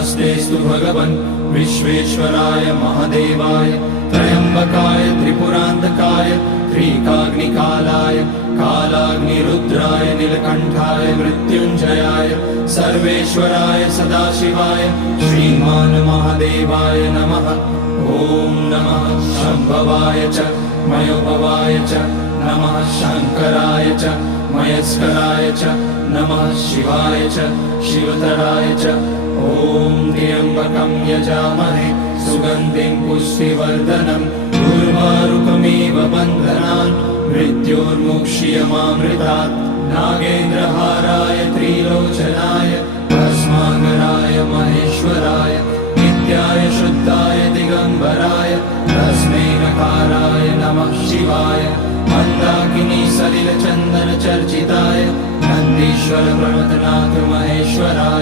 नमस्तेस्तु भगवन् विश्वेश्वराय महादेवाय त्र्यम्बकाय त्रिपुरान्तकाय त्रिकाग्निकालाय कालाग्निरुद्राय नीलकण्ठाय मृत्युञ्जयाय सर्वेश्वराय सदाशिवाय श्रीमान् महादेवाय नमः। ॐ नमः शम्भवाय च मयोभवाय च नमः शङ्कराय च मयस्कराय च नमः शिवाय च शिवतराय च। ॐ त्र्यम्बकं यजामहे सुगन्धिं पुष्टिवर्धनम् उर्वारुकमिव बन्धनान् मृत्योर्मुक्ष्यमामृतात्। नागेन्द्रहाराय त्रिलोचनाय भस्माकराय महेश्वराय नित्याय शुद्धाय दिगम्बराय तस्मै नकाराय नमः शिवाय। मन्दाकिनी सलिलचन्दन चर्चिताय नन्दीश्वर प्रमथनाथ महेश्वराय